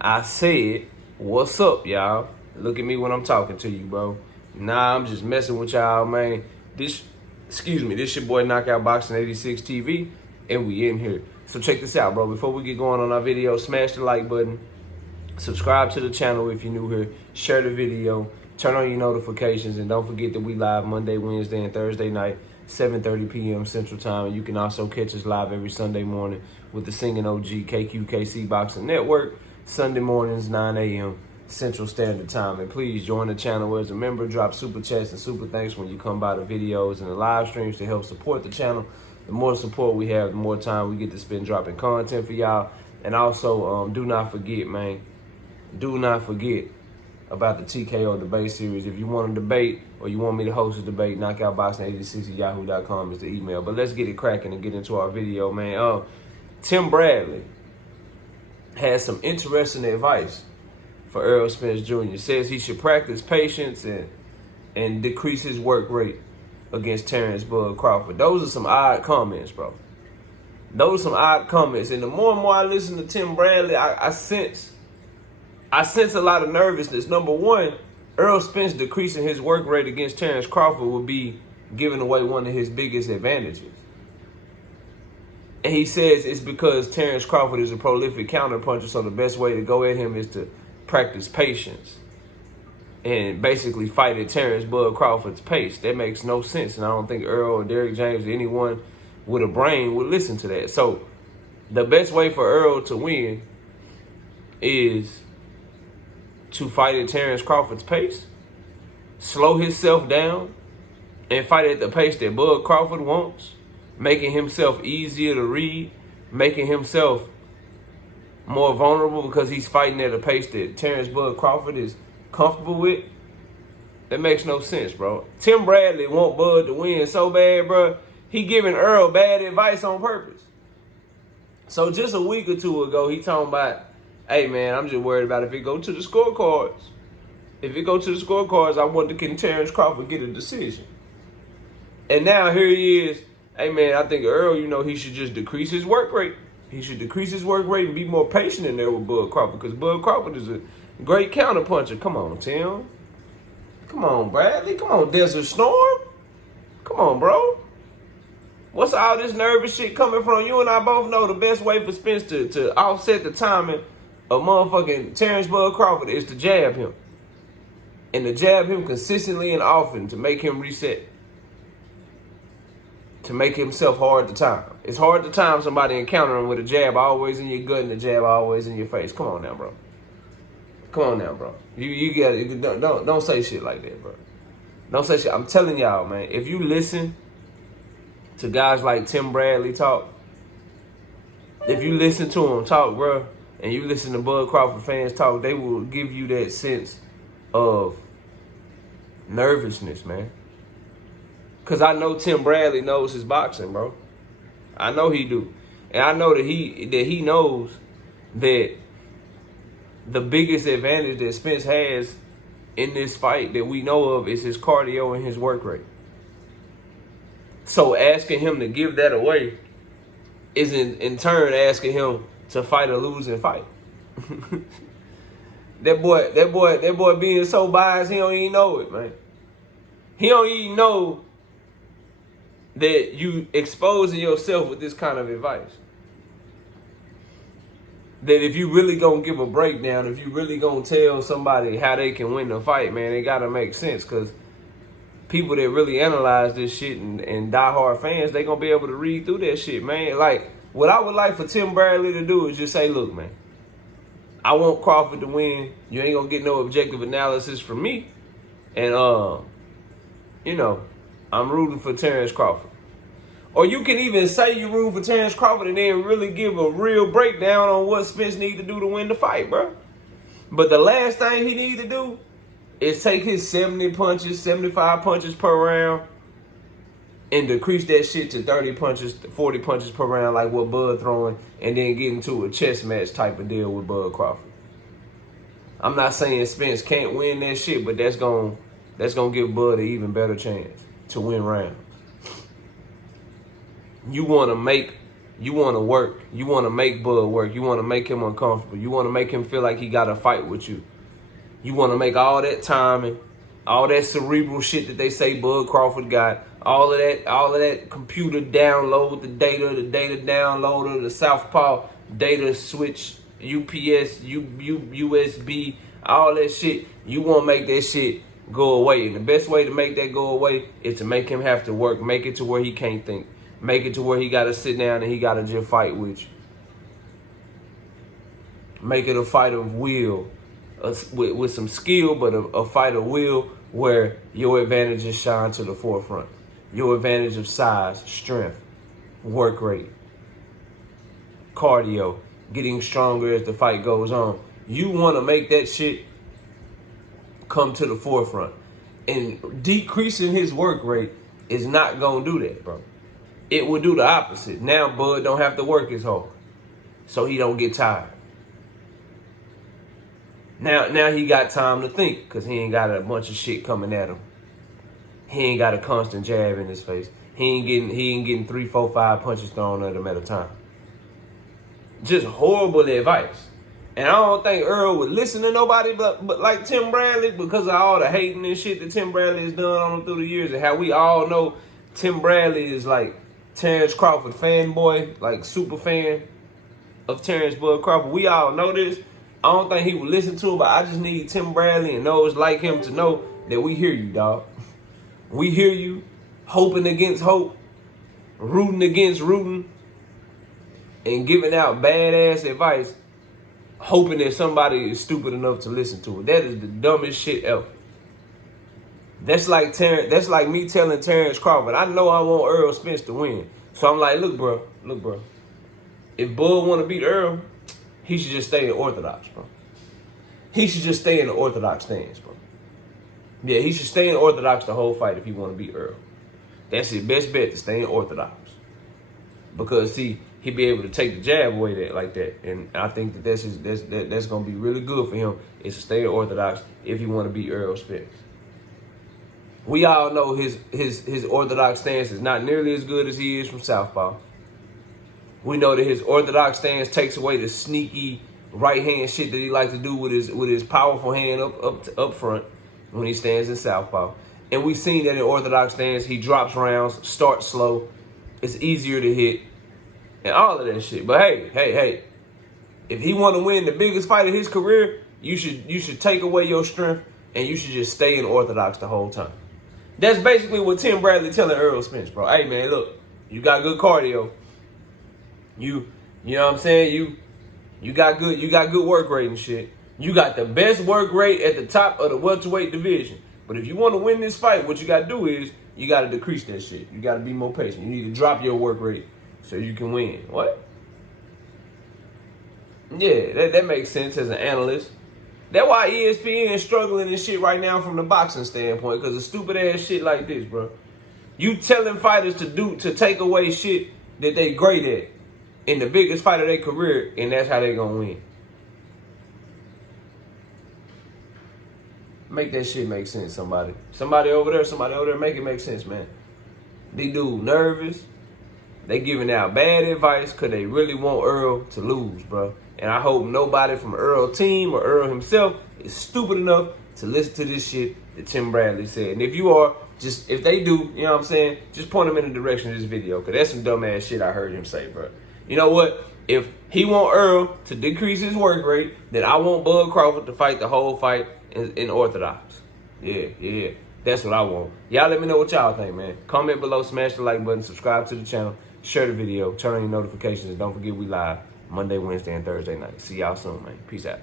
I said, what's up, y'all? Look at me when I'm talking to you, bro. Nah, I'm just messing with y'all, man. This your boy Knockout Boxing 86 TV, and we in here. So check this out, bro. Before we get going on our video, smash the like button. Subscribe to the channel if you're new here. Share the video. Turn on your notifications. And don't forget that we live Monday, Wednesday, and Thursday night, 7:30 p.m. Central Time. And you can also catch us live every Sunday morning with the Singing OG KQKC Boxing Network. Sunday mornings, 9 a.m. Central Standard Time. And please join the channel as a member. Drop super chats and super thanks when you come by the videos and the live streams to help support the channel. The more support we have, the more time we get to spend dropping content for y'all. And also, do not forget, man. Do not forget about the TKO debate series. If you want to debate or you want me to host a debate, knockoutboxing86@yahoo.com is the email. But let's get it cracking and get into our video, man. Tim Bradley has some interesting advice for Errol Spence Jr. Says he should practice patience and decrease his work rate against Terence Crawford. Those are some odd comments, bro. Those are some odd comments. And the more and more I listen to Tim Bradley, I sense a lot of nervousness. Number one, Errol Spence decreasing his work rate against Terence Crawford would be giving away one of his biggest advantages. And he says it's because Terence Crawford is a prolific counterpuncher, so the best way to go at him is to practice patience and basically fight at Terence Crawford's pace. That makes no sense, and I don't think Errol or Derrick James or anyone with a brain would listen to that. So the best way for Errol to win is to fight at Terence Crawford's pace, slow himself down, and fight at the pace that Bud Crawford wants, making himself easier to read, making himself more vulnerable because he's fighting at a pace that Terence Bud Crawford is comfortable with. That makes no sense, bro. Tim Bradley want Bud to win so bad, bro. He giving Errol bad advice on purpose. So just a week or two ago, he talking about, hey, man, I'm just worried about if it go to the scorecards. If it go to the scorecards, I wonder can Terence Crawford get a decision? And now here he is. Hey, man, I think Errol, he should just decrease his work rate. He should decrease his work rate and be more patient in there with Bud Crawford because Bud Crawford is a great counterpuncher. Come on, Tim. Come on, Bradley. Come on, Desert Storm. Come on, bro. What's all this nervous shit coming from? You and I both know the best way for Spence to offset the timing of motherfucking Terence Bud Crawford is to jab him. And to jab him consistently and often to make him reset. To make himself hard to time. It's hard to time somebody encountering with a jab always in your gut and a jab always in your face. Come on now, bro. Come on now, bro. You got it. Don't say shit like that, bro. Don't say shit. I'm telling y'all, man. If you listen to guys like Tim Bradley talk, if you listen to him talk, bro, and you listen to Bud Crawford fans talk, they will give you that sense of nervousness, man. Because I know Tim Bradley knows his boxing, bro. I know he do. And I know that he knows that the biggest advantage that Spence has in this fight that we know of is his cardio and his work rate. So asking him to give that away is in turn asking him to fight a losing fight. That boy being so biased, he don't even know it, man. He don't even know that you exposing yourself with this kind of advice. That if you really gonna give a breakdown, if you really gonna tell somebody how they can win the fight, man, it gotta make sense. Because people that really analyze this shit and diehard fans, they gonna be able to read through that shit, man. Like, what I would like for Tim Bradley to do is just say, look, man, I want Crawford to win. You ain't gonna get no objective analysis from me. And, I'm rooting for Terence Crawford. Or you can even say you root for Terence Crawford and then really give a real breakdown on what Spence need to do to win the fight, bro. But the last thing he need to do is take his 70 punches, 75 punches per round and decrease that shit to 30 punches, 40 punches per round like what Bud throwing and then get into a chess match type of deal with Bud Crawford. I'm not saying Spence can't win that shit, but that's gonna give Bud an even better chance to win rounds. You want to make You want to work. You want to make Bud work. You want to make him uncomfortable. You want to make him feel like he got to fight with you. You want to make all that timing, all that cerebral shit that they say Bud Crawford got, all of that computer download, the data downloader, the Southpaw data switch, UPS, USB, all that shit. You want to make that shit go away. And the best way to make that go away is to make him have to work. Make it to where he can't think. Make it to where he got to sit down and he got to just fight with you. Make it a fight of will, with some skill, but a fight of will where your advantages shine to the forefront. Your advantage of size, strength, work rate, cardio, getting stronger as the fight goes on. You want to make that shit come to the forefront. And decreasing his work rate is not going to do that, bro. It will do the opposite. Now Bud don't have to work as hard, so he don't get tired. Now he got time to think because he ain't got a bunch of shit coming at him. He ain't got a constant jab in his face. He ain't getting 3, 4, 5 punches thrown at him at a time. Just horrible advice. And I don't think Errol would listen to nobody but like Tim Bradley because of all the hating and shit that Tim Bradley has done on him through the years, and how we all know Tim Bradley is like Terence Crawford fanboy, like super fan of Terence Bud Crawford. We all know this. I don't think he would listen to it, but I just need Tim Bradley and those like him to know that we hear you, dog. We hear you, hoping against hope, rooting against rooting, and giving out badass advice, hoping that somebody is stupid enough to listen to it. That is the dumbest shit ever. That's like me telling Terence Crawford, I know I want Errol Spence to win. So I'm like, look, bro. If Bud want to beat Errol, he should just stay in orthodox, bro. He should just stay in the orthodox stance, bro. Yeah, he should stay in orthodox the whole fight if he want to beat Errol. That's his best bet, to stay in orthodox. Because, see, he'd be able to take the jab away like that. And I think that that's going to be really good for him, is to stay in orthodox if he want to beat Errol Spence. We all know his orthodox stance is not nearly as good as he is from Southpaw. We know that his orthodox stance takes away the sneaky right hand shit that he likes to do with his powerful hand up front when he stands in Southpaw. And we've seen that in orthodox stance, he drops rounds, starts slow, it's easier to hit, and all of that shit. But hey, if he want to win the biggest fight of his career, you should take away your strength and you should just stay in orthodox the whole time. That's basically what Tim Bradley telling Errol Spence, bro. Hey man, look, you got good cardio. You know what I'm saying? You got good work rate and shit. You got the best work rate at the top of the welterweight division. But if you want to win this fight, what you got to do is you got to decrease that shit. You got to be more patient. You need to drop your work rate so you can win. What? Yeah, that makes sense as an analyst. That's why ESPN is struggling and shit right now from the boxing standpoint, because of stupid ass shit like this, bro. You telling fighters to take away shit that they great at in the biggest fight of their career, and that's how they gonna win. Make that shit make sense, somebody. Somebody over there, make it make sense, man. These dudes nervous. They giving out bad advice because they really want Errol to lose, bro. And I hope nobody from Errol team or Errol himself is stupid enough to listen to this shit that Tim Bradley said. And if you are, if they do, you know what I'm saying, just point them in the direction of this video, because that's some dumb ass shit I heard him say, bro. You know what? If he want Errol to decrease his work rate, then I want Bud Crawford to fight the whole fight in orthodox. Yeah. That's what I want. Y'all let me know what y'all think, man. Comment below, smash the like button, subscribe to the channel, share the video, turn on your notifications, and don't forget we live Monday, Wednesday, and Thursday night. See y'all soon, man. Peace out.